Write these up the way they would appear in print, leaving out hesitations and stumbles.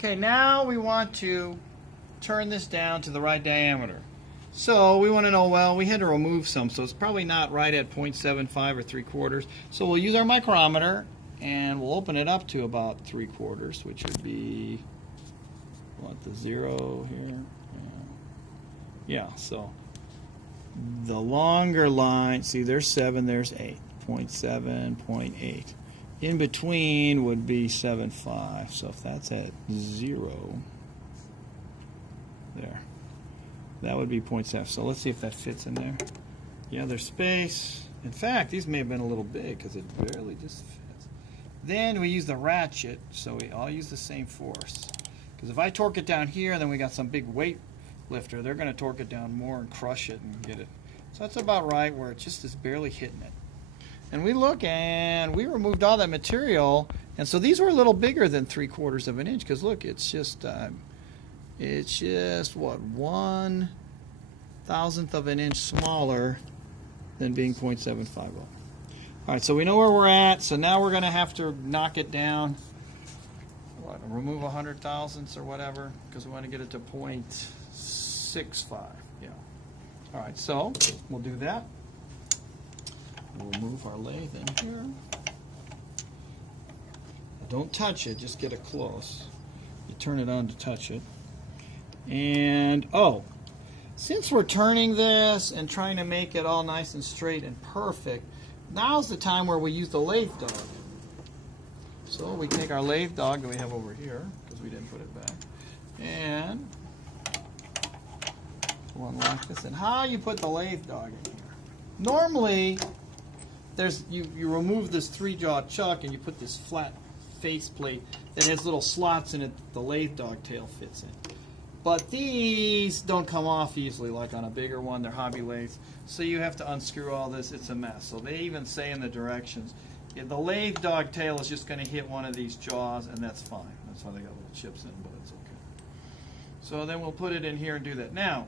Okay, now we want to turn this down to the right diameter. So we want to know, well, we had to remove some, so it's probably not right at 0.75 or 3/4. So we'll use our micrometer and we'll open it up to about 3/4, which would be, what, the 0 here? Yeah, so the longer line, see there's 7, there's 8, 0.7, 0.8. In between would be 7.5, so if that's at 0, there. That would be 0.7. So let's see if that fits in there. Yeah, there's space. In fact, these may have been a little big because it barely just fits. Then we use the ratchet, so we all use the same force. Because if I torque it down here, then we got some big weight lifter, they're going to torque it down more and crush it and get it. So that's about right where it just is barely hitting it. And we look and we removed all that material, and so these were a little bigger than 3/4 of an inch because look, it's just what, 1/1000th of an inch smaller than being 0.75. All right, so we know where we're at. So now we're going to have to knock it down. What, remove 100 thousandths or whatever because we want to get it to 0.65. Yeah. All right, so we'll do that. We'll move our lathe in here. Don't touch it, just get it close. You turn it on to touch it. And, oh, since we're turning this and trying to make it all nice and straight and perfect, now's the time where we use the lathe dog. So we take our lathe dog that we have over here, because we didn't put it back, and we'll unlock this. And how you put the lathe dog in here? Normally, you remove this 3-jaw chuck and you put this flat face plate that has little slots in it that the lathe dog tail fits in. But these don't come off easily like on a bigger one. They're hobby lathes. So you have to unscrew all this. It's a mess. So they even say in the directions, the lathe dog tail is just going to hit one of these jaws, and that's fine. That's why they got little chips in, but it's okay. So then we'll put it in here and do that. Now,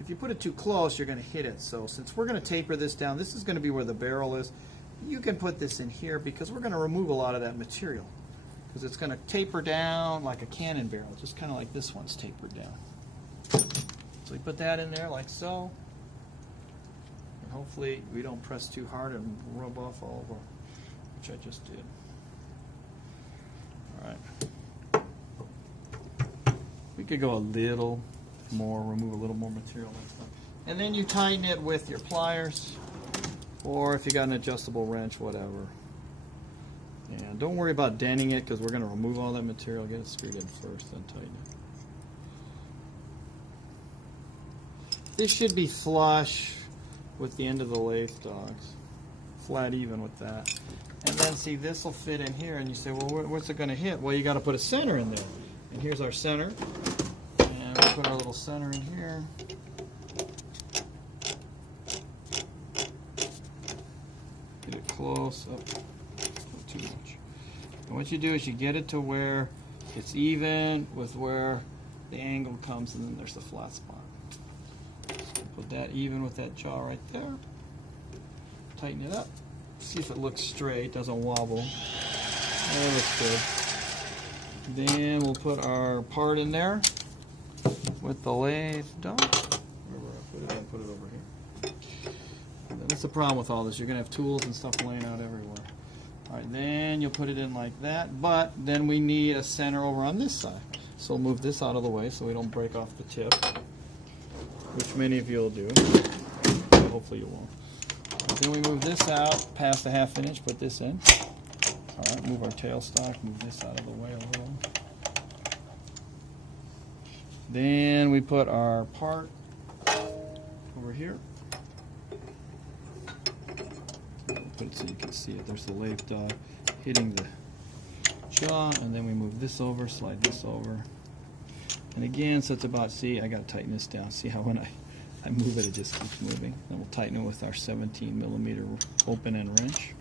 if you put it too close, you're going to hit it. So since we're going to taper this down, this is going to be where the barrel is. You can put this in here because we're going to remove a lot of that material. Because it's going to taper down like a Cannon barrel, just kind of like this one's tapered down. So we put that in there like so. And hopefully we don't press too hard and rub off all of our, which I just did. All right. We could go a little more, remove a little more material. That's fine. And then you tighten it with your pliers, or if you got an adjustable wrench, whatever. And don't worry about denting it because we're going to remove all that material. Get it screwed in first, then tighten it. This should be flush with the end of the lathe dogs. Flat even with that. And then see, this will fit in here, and you say, well, what's it going to hit? Well, you got to put a center in there. And here's our center. And we'll put our little center in here. Get it close up. Not too much. And what you do is you get it to where it's even with where the angle comes, and then there's the flat spot. So put that even with that jaw right there. Tighten it up. See if it looks straight, doesn't wobble. That looks good. Then we'll put our part in there with the lathe dog. Wherever I put it, I put it over here. That's the problem with all this. You're going to have tools and stuff laying out everywhere. All right, then you'll put it in like that. But then we need a center over on this side. So we'll move this out of the way so we don't break off the tip, which many of you will do. Hopefully you won't. Then we move this out past the 1/2 inch, put this in. All right, move our tailstock, move this out of the way a little. Then we put our part over here. Put it so you can see it. There's the lathe dog hitting the jaw, and then we move this over, slide this over. And again, so it's about, see, I got to tighten this down. See how when I move it, it just keeps moving. Then we'll tighten it with our 17mm open end wrench.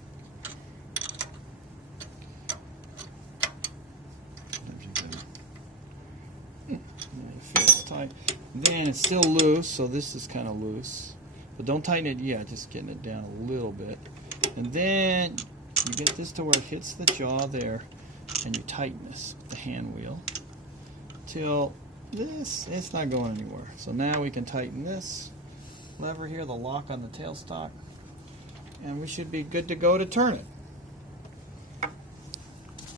Feels tight. Then it's still loose, so this is kind of loose. But don't tighten it yet, just getting it down a little bit. And then you get this to where it hits the jaw there, and you tighten this, the hand wheel. till this, it's not going anywhere. So now we can tighten this lever here, the lock on the tailstock, and we should be good to go to turn it.